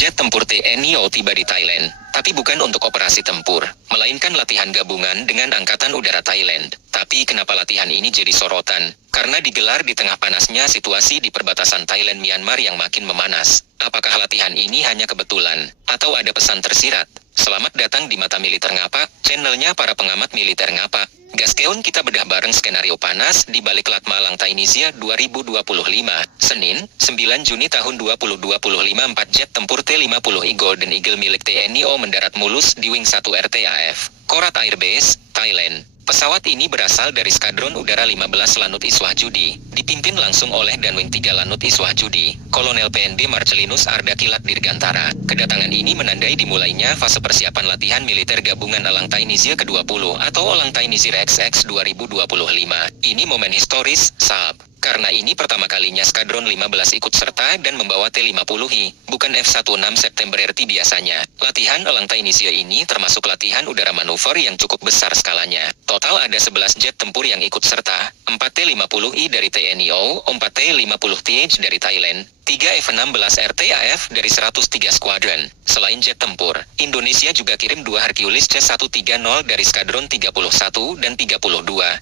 jet tempur TNI AU tiba di Thailand, tapi bukan untuk operasi tempur, melainkan latihan gabungan dengan Angkatan Udara Thailand. Tapi kenapa latihan ini jadi sorotan? Karena digelar di tengah panasnya situasi di perbatasan Thailand-Myanmar yang makin memanas. Apakah latihan ini hanya kebetulan, atau ada pesan tersirat? Selamat datang di Mata Militer Ngapak, channelnya para pengamat militer ngapak. Gaskeun kita bedah bareng skenario panas di balik Latmalang Thainisia 2025. Senin, 9 Juni tahun 2025 4 jet tempur T-50I Golden Eagle milik TNI AU mendarat mulus di Wing 1 RTAF, Korat Air Base, Thailand. Pesawat ini berasal dari Skadron Udara 15 Lanut Iswahjudi, dipimpin langsung oleh Danwing 3 Lanut Iswahjudi, Kolonel PND Marcelinus Arda Kilat Dirgantara. Kedatangan ini menandai dimulainya fase persiapan latihan militer gabungan Elang Thainisia ke-20 atau Elang Thainisia XX 2025. Ini momen historis, sahab. Karena ini pertama kalinya Skadron 15 ikut serta dan membawa T-50I, bukan F-16 September RT biasanya. Latihan Elang Thainisia ini termasuk latihan udara manuver yang cukup besar skalanya. Total ada 11 jet tempur yang ikut serta, 4 T-50I dari TNI AU, 4 T-50TH dari Thailand, 3 F-16 RTAF dari 103 skuadron. Selain jet tempur, Indonesia juga kirim 2 Hercules C-130 dari Skadron 31 dan 32,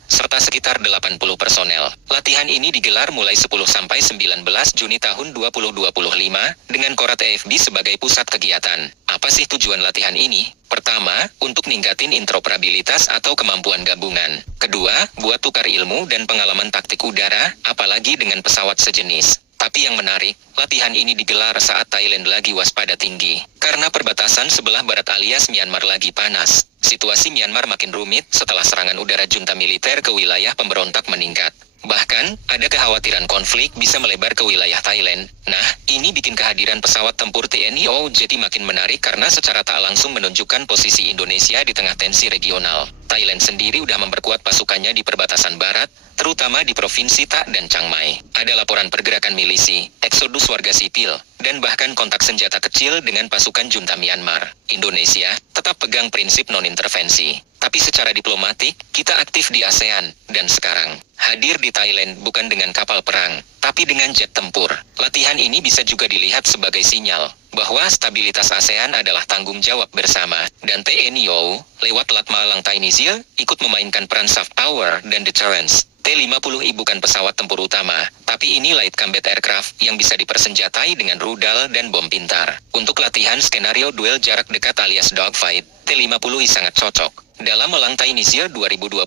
serta sekitar 80 personel. Latihan ini digelar mulai 10-19 Juni tahun 2025, dengan Korat AFB sebagai pusat kegiatan. Apa sih tujuan latihan ini? Pertama, untuk ningkatin interoperabilitas atau kemampuan gabungan. Kedua, buat tukar ilmu dan pengalaman taktik udara, apalagi dengan pesawat sejenis. Tapi yang menarik, latihan ini digelar saat Thailand lagi waspada tinggi. Karena perbatasan sebelah barat alias Myanmar lagi panas. Situasi Myanmar makin rumit setelah serangan udara junta militer ke wilayah pemberontak meningkat. Bahkan, ada kekhawatiran konflik bisa melebar ke wilayah Thailand. Nah, ini bikin kehadiran pesawat tempur TNI AU jadi makin menarik karena secara tak langsung menunjukkan posisi Indonesia di tengah tensi regional. Thailand sendiri udah memperkuat pasukannya di perbatasan barat, terutama di Provinsi Tak dan Chiang Mai. Ada laporan pergerakan milisi, eksodus warga sipil, dan bahkan kontak senjata kecil dengan pasukan junta Myanmar. Indonesia tetap pegang prinsip non-intervensi. Tapi secara diplomatik, kita aktif di ASEAN, dan sekarang hadir di Thailand bukan dengan kapal perang, tapi dengan jet tempur. Latihan ini bisa juga dilihat sebagai sinyal bahwa stabilitas ASEAN adalah tanggung jawab bersama, dan TNI AU, lewat Latmalang Thainisia, ikut memainkan peran soft power dan deterrence. T-50I bukan pesawat tempur utama, tapi ini light combat aircraft yang bisa dipersenjatai dengan rudal dan bom pintar. Untuk latihan skenario duel jarak dekat alias dogfight, T-50I sangat cocok. Dalam Elang Thainisia 2025,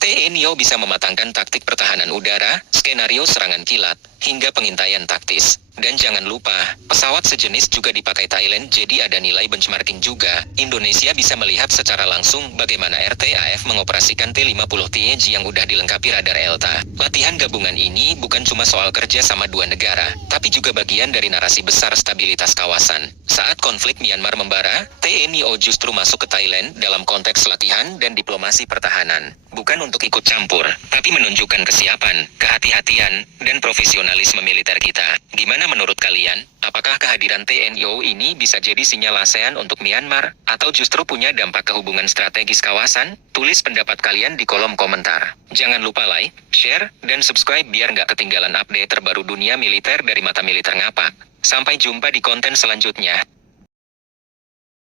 TNI AU bisa mematangkan taktik pertahanan udara, skenario serangan kilat, hingga pengintaian taktis. Dan jangan lupa, pesawat sejenis juga dipakai Thailand jadi ada nilai benchmarking juga. Indonesia bisa melihat secara langsung bagaimana RTAF mengoperasikan T-50TH yang udah dilengkapi radar ELTA. Latihan gabungan ini bukan cuma soal kerja sama dua negara, tapi juga bagian dari narasi besar stabilitas kawasan. Saat konflik Myanmar membara, TNI AU justru masuk ke Thailand dalam konteks latihan dan diplomasi pertahanan. Bukan untuk ikut campur, tapi menunjukkan kesiapan, kehati-hatian, dan profesionalisme militer kita. Gimana menurut kalian? Apakah kehadiran TNI AU ini bisa jadi sinyal ASEAN untuk Myanmar? Atau justru punya dampak ke hubungan strategis kawasan? Tulis pendapat kalian di kolom komentar. Jangan lupa like, share, dan subscribe biar nggak ketinggalan update terbaru dunia militer dari Mata Militer Ngapak. Sampai jumpa di konten selanjutnya.